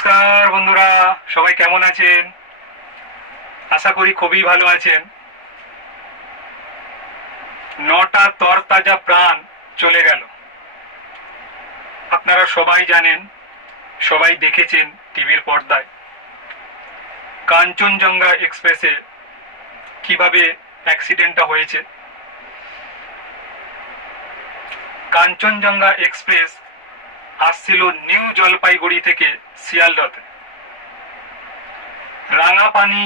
নমস্কার বন্ধুরা, সবাই কেমন আছেন? আশা করি খুবই ভালো আছেন। 9টা তরতাজা প্রাণ চলে গেল। আপনারা সবাই জানেন, সবাই দেখেছেন টিভির পর্দায় কাঞ্চনজঙ্ঘা এক্সপ্রেসে কিভাবে অ্যাক্সিডেন্টটা হয়েছে। কাঞ্চনজঙ্ঘা এক্সপ্রেস আসছিল নিউ জলপাইগুড়ি থেকে শিয়ালদহতে। রাঙাপানি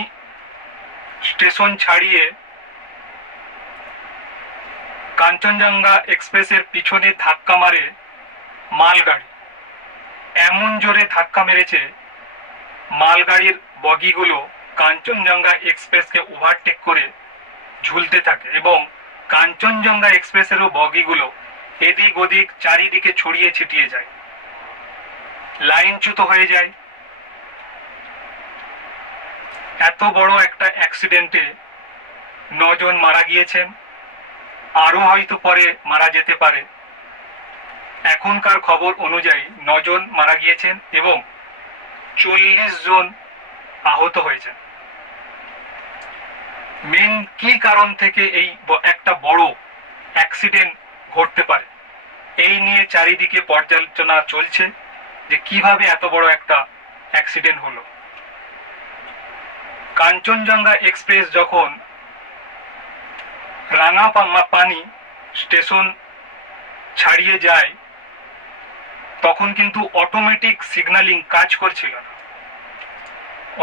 স্টেশন ছাড়িয়ে কাঞ্চনজঙ্ঘা এক্সপ্রেসের পিছনে ধাক্কা মারে মালগাড়ি। এমন জোরে ধাক্কা মেরেছে, মালগাড়ির বগিগুলো কাঞ্চনজঙ্ঘা এক্সপ্রেসকে ওভারটেক করে ঝুলতে থাকে এবং কাঞ্চনজঙ্ঘা এক্সপ্রেসেরও বগিগুলো এদিক ওদিক চারিদিকে ছড়িয়ে ছিটিয়ে যায়, লাইনচ্যুত হয়ে যায়। এত বড় একটা অ্যাক্সিডেন্টে 9 জন মারা গিয়েছেন, আরো হয়তো পরে মারা যেতে পারে। এখনকার খবর অনুযায়ী 9 জন মারা গিয়েছেন এবং 40 জন আহত হয়েছেন। মেন কি কারণ থেকে এই একটা বড় অ্যাক্সিডেন্ট ঘটতে পারে, এই নিয়ে চারিদিকে পর্যালোচনা চলছে যে কিভাবে এত বড় একটা অ্যাক্সিডেন্ট হলো। কাঞ্চনজঙ্ঘা এক্সপ্রেস যখন রাঙাপানি স্টেশন ছাড়িয়ে যায় তখন কিন্তু অটোমেটিক সিগন্যালিং কাজ করছিল না।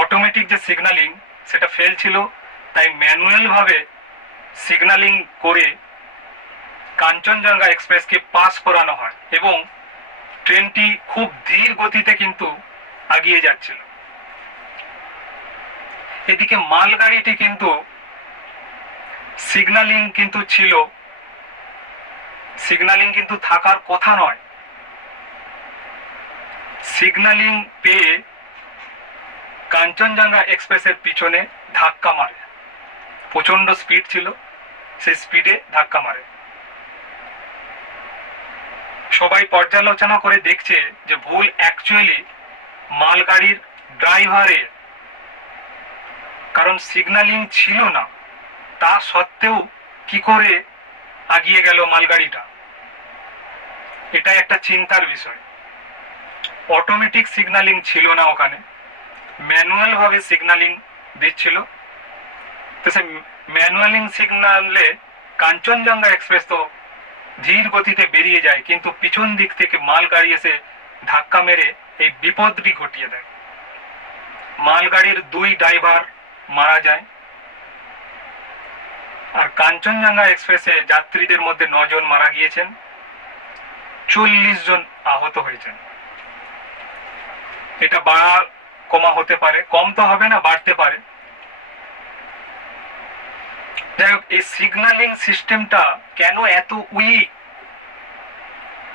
অটোমেটিক যে সিগন্যালিং সেটা ফেল ছিল, তাই ম্যানুয়াল ভাবে সিগন্যালিং করে কাঞ্চনজঙ্ঘা এক্সপ্রেসকে পাস করানো হয় এবং ট্রেনটি খুব ধীর গতিতে কিন্তু এগিয়ে যাচ্ছিল। এদিকে মালগাড়িটি কিন্তু সিগন্যালিং কিন্তু ছিল, সিগন্যালিং কিন্তু থাকার কথা নয়। সিগন্যালিং পেয়ে কাঞ্চনজঙ্ঘা এক্সপ্রেসের পিছনে ধাক্কা মারে, প্রচন্ড স্পিড ছিল, সেই স্পিডে ধাক্কা মারে। সবাই পর্যালোচনা করে দেখছে যে ভুল অ্যাকচুয়ালি মালগাড়ির ড্রাইভারের, কারণ সিগন্যালিং ছিল না, তা সত্ত্বেও কি করে এগিয়ে গেল মালগাড়িটা, এটা একটা চিন্তার বিষয়। অটোমেটিক সিগন্যালিং ছিল না, ওখানে ম্যানুয়াল ভাবে সিগন্যালিং দিচ্ছিল। তো সে ম্যানুয়ালিং সিগন্যালে কাঞ্চনজঙ্ঘা এক্সপ্রেস তো ধীর গতিতে বেরিয়ে যায়, কিন্তু পিছন দিক থেকে মালগাড়ি এসে ধাক্কা মেরে এই বিপদটি ঘটিয়ে দেয়। মালগাড়ির 2 ড্রাইভার মারা যায় আর কাঞ্চনজঙ্ঘা এক্সপ্রেসে যাত্রীদের মধ্যে 9 জন মারা গিয়েছেন, 40 জন আহত হয়েছেন। এটা বাড়া কমা হতে পারে, কম তো হবে না, বাড়তে পারে। যাই হোক, এই সিগন্যালিং সিস্টেমটা কেন এত উইক,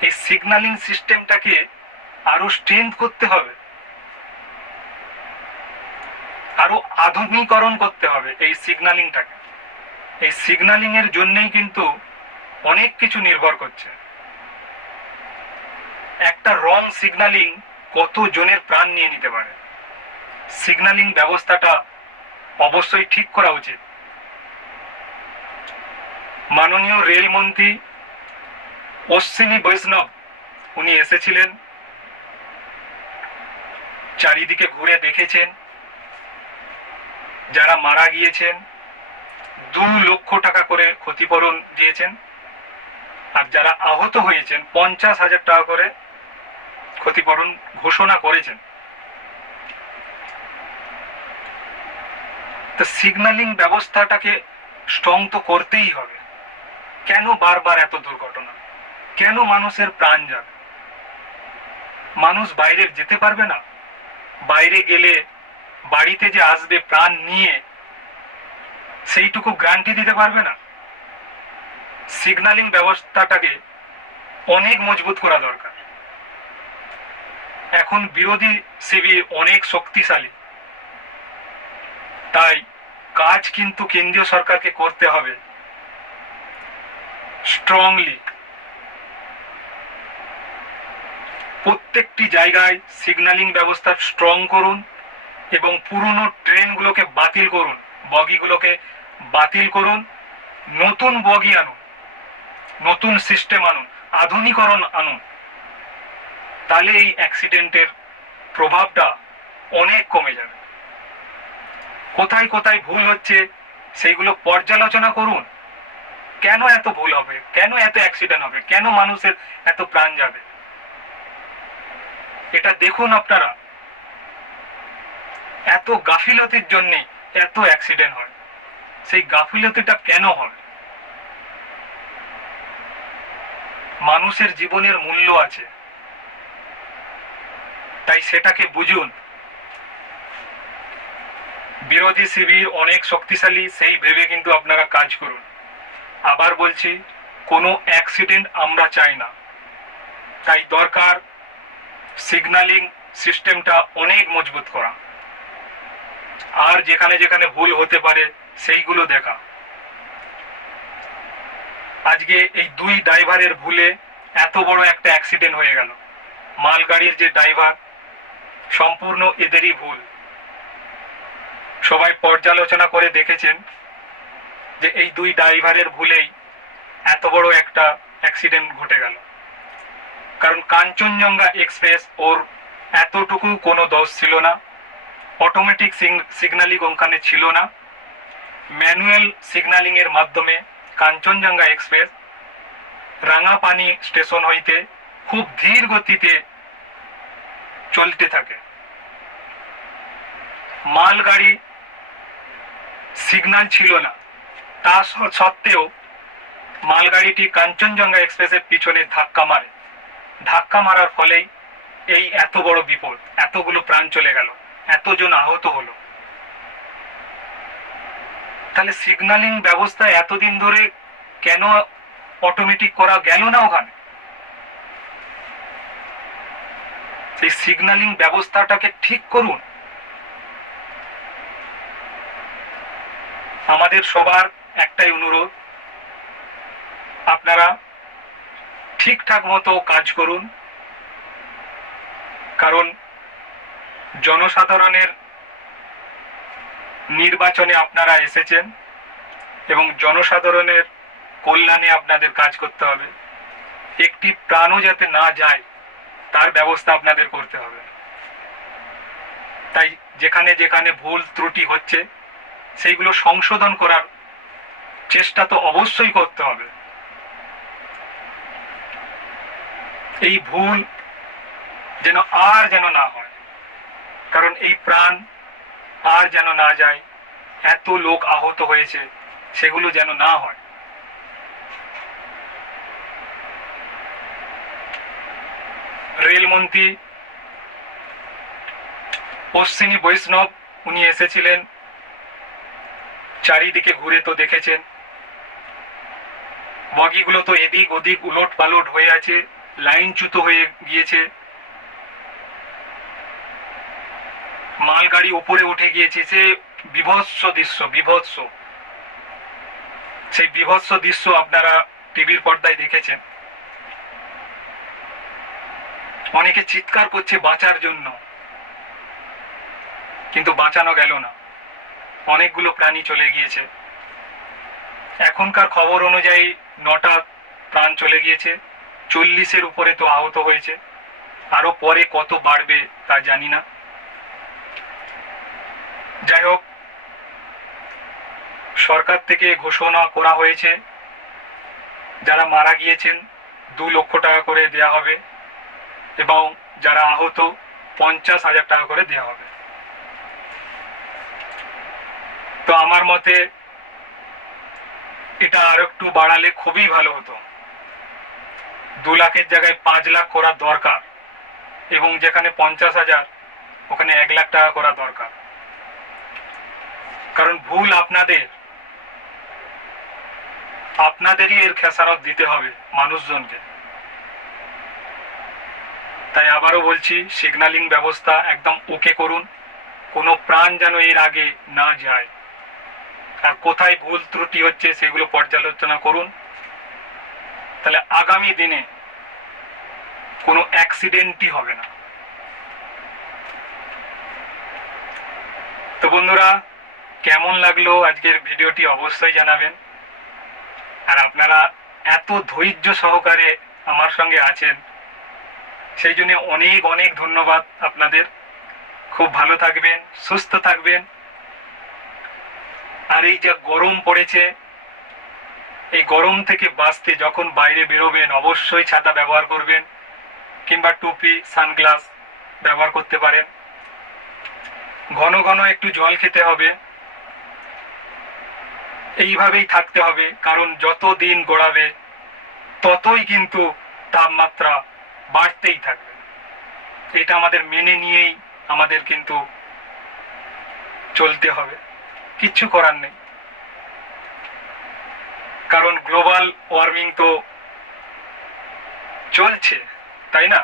এই সিগন্যালিং সিস্টেমটাকে আরো স্ট্রেংথ করতে হবে, আরো আধুনিকরণ করতে হবে এই সিগন্যালিংটাকে। এই সিগন্যালিং এর জন্যই কিন্তু অনেক কিছু নির্ভর করছে। একটা রং সিগন্যালিং কত জনের প্রাণ নিয়ে নিতে পারে। সিগন্যালিং ব্যবস্থাটা অবশ্যই ঠিক করা উচিত। মাননীয় রেলমন্ত্রী অশ্বিনী বৈষ্ণব উনি এসেছিলেন, চারিদিকে ঘুরে দেখেছেন, যারা মারা গিয়েছেন 2 লক্ষ টাকা করে ক্ষতিপূরণ দিয়েছেন, আর যারা আহত হয়েছেন 50,000 টাকা করে ক্ষতিপূরণ ঘোষণা করেছেন। তো সিগন্যালিং ব্যবস্থাটাকে স্ট্রং তো করতেই হবে। কেন বারবার এত দুর্ঘটনা, কেন মানুষের প্রাণ যাবে? মানুষ বাইরে যেতে পারবে না, বাইরে গেলে বাড়িতে যে আসবে প্রাণ নিয়ে সেইটুকু গ্যারান্টি দিতে পারবে না। সিগন্যালিং ব্যবস্থাটাকে অনেক মজবুত করা দরকার। এখন বিরোধী শিবির অনেক শক্তিশালী, তাই কাজ কিন্তু কেন্দ্রীয় সরকারকে করতে হবে স্ট্রংলি। প্রত্যেকটি জায়গায় সিগন্যালিং ব্যবস্থা স্ট্রং করুন এবং পুরনো ট্রেনগুলোকে বাতিল করুন, বগিগুলোকে বাতিল করুন, নতুন বগি আনুন, নতুন সিস্টেম আনুন, আধুনিকরণ আনুন। তাহলে এই অ্যাক্সিডেন্টের প্রভাবটা অনেক কমে যাবে। কোথায় কোথায় ভুল হচ্ছে সেইগুলো পর্যালোচনা করুন। কেন এত ভুল হবে, কেন এত অ্যাক্সিডেন্ট হবে, কেন মানুষের এত প্রাণ যাবে, এটা দেখুন আপনারা। এত গাফিলতির জন্য এত অ্যাক্সিডেন্ট হয়। সেই গাফিলতিটা কেন হয়? মানুষের জীবনের মূল্য আছে, তাই সেটাকে বুঝুন। বিরোধী শিবির অনেক শক্তিশালী, সেই ভেবে কিন্তু আপনারা কাজ করুন। আবার বলছি, কোনো অ্যাক্সিডেন্ট আমরা চাই না, তাই দরকার সিগন্যালিং সিস্টেমটা অনেক মজবুত করা, আর যেখানে যেখানে ভুল হতে পারে সেইগুলো দেখা। আজকে এই দুই ড্রাইভারের ভুলে এত বড় একটা অ্যাক্সিডেন্ট হয়ে গেল। মালগাড়ির যে ড্রাইভার, সম্পূর্ণ এদেরই ভুল। সবাই পর্যালোচনা করে দেখেছেন যে এই দুই ড্রাইভারের ভুলেই এত বড় একটা অ্যাক্সিডেন্ট ঘটে গেল। কারণ কাঞ্চনজঙ্ঘা এক্সপ্রেস ওর এতটুকু কোনো দোষ ছিল না, অটোমেটিক সিগন্যালিং ওখানে ছিল না। ম্যানুয়াল সিগন্যালিং এর মাধ্যমে কাঞ্চনজঙ্ঘা এক্সপ্রেস রাঙাপানি স্টেশন হইতে খুব ধীর গতিতে চলতে থাকে। মালগাড়ি সিগন্যাল ছিল না, তা সত্ত্বেও মালগাড়িটি কাঞ্চনজঙ্ঘা এক্সপ্রেসের পিছনে ধাক্কা মারে। ধাক্কা মারার ফলেই এই এত বড় বিপদ, এতগুলো প্রাণ চলে গেল, এতজন আহত হলো। তাহলে সিগন্যালিং ব্যবস্থা এতদিন ধরে কেন অটোমেটিক করা গেল না ওখানে? সেই সিগন্যালিং ব্যবস্থাটাকে ঠিক করুন। আমাদের সবার একটাই অনুরোধ, আপনারা ঠিকঠাক মতো কাজ করুন। কারণ জনসাধারণের নির্বাচনে আপনারা এসেছেন এবং জনসাধারণের কল্যাণে আপনাদের কাজ করতে হবে। একটি প্রাণও যাতে না যায় তার ব্যবস্থা আপনাদের করতে হবে। তাই যেখানে যেখানে ভুল ত্রুটি হচ্ছে সেইগুলো সংশোধন করার চেষ্টা তো অবশ্যই করতে হবে। এই ভুল যেন না হয়, কারণ এই প্রাণ আর যেন না যায়, এত লোক আহত হয়েছে সেগুলো যেন না হয়। রেলমন্ত্রী অশ্বিনী বৈষ্ণব উনি এসেছিলেন, চারিদিকে ঘুরে তো দেখেছেন বগিগুলো তো এদিক ওদিক উলট পালট হয়ে আছে, লাইনচ্যুত হয়ে গিয়েছে, মালগাড়ি উপরে উঠে গিয়েছে। সে বিভৎস দৃশ্য, বিভৎস। সেই বিভৎস দৃশ্য আপনারা টিভির পর্দায় দেখেছেন। অনেকে চিৎকার করছে বাঁচার জন্য, কিন্তু বাঁচানো গেল না, অনেকগুলো প্রাণী চলে গিয়েছে। এখনকার খবর অনুযায়ী 9টা প্রাণ চলে গিয়েছে, 40-এর উপরে তো আহত হয়েছে, আরো পরে কত বাড়বে তা জানি না। যাই হোক, সরকার থেকে ঘোষণা করা হয়েছে যারা মারা গিয়েছেন 2 লক্ষ টাকা করে দেয়া হবে এবং যারা আহত 50,000 টাকা করে দেওয়া হবে। তো আমার মতে এটা আর একটু বাড়ালে খুবই ভালো হতো। 2 লাখের জায়গায় 5 লাখ করা দরকার এবং যেখানে 50,000 ওখানে 1 লাখ টাকা করা দরকার। কারণ ভুল আপনাদেরই এর খেসারত দিতে হবে মানুষজনকে। তাই আবারও বলছি, সিগন্যালিং ব্যবস্থা একদম ওকে করুন, কোনো প্রাণ যেন এর আগে না যায়। আর কোথায় ভুল ত্রুটি হচ্ছে সেগুলো পর্যালোচনা করুন। তাহলে আগামী দিনে কোনো অ্যাক্সিডেন্টই হবে না। তো বন্ধুরা, কেমন লাগলো আজকের ভিডিওটি অবশ্যই জানাবেন। আর আপনারা এত ধৈর্য সহকারে আমার সঙ্গে আছেন, সেই জন্য অনেক অনেক ধন্যবাদ আপনাদের। খুব ভালো থাকবেন, সুস্থ থাকবেন। আর এই যে গরম পড়েছে, এই গরম থেকে বাঁচতে যখন বাইরে বেরোবেন অবশ্যই ছাতা ব্যবহার করবেন, কিংবা টুপি, সানগ্লাস ব্যবহার করতে পারেন। ঘন ঘন একটু জল খেতে হবে, এইভাবেই থাকতে হবে, কারণ যত দিন গড়াবে ততই কিন্তু তাপমাত্রা বাড়তেই থাকবে। এটা আমাদের মেনে নিয়েই আমাদের কিন্তু চলতে হবে, কিচ্ছু করার নেই। কারণ গ্লোবাল ওয়ার্মিং তো চলছে, তাই না?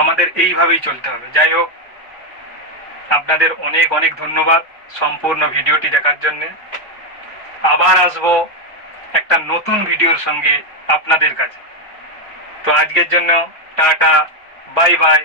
আমাদের এইভাবেই চলতে হবে। যাই হোক, আপনাদের অনেক অনেক ধন্যবাদ সম্পূর্ণ ভিডিওটি দেখার জন্য। আবার আসবো একটা নতুন ভিডিওর সঙ্গে আপনাদের কাছে। তো আজকের জন্য টাটা, বাই বাই।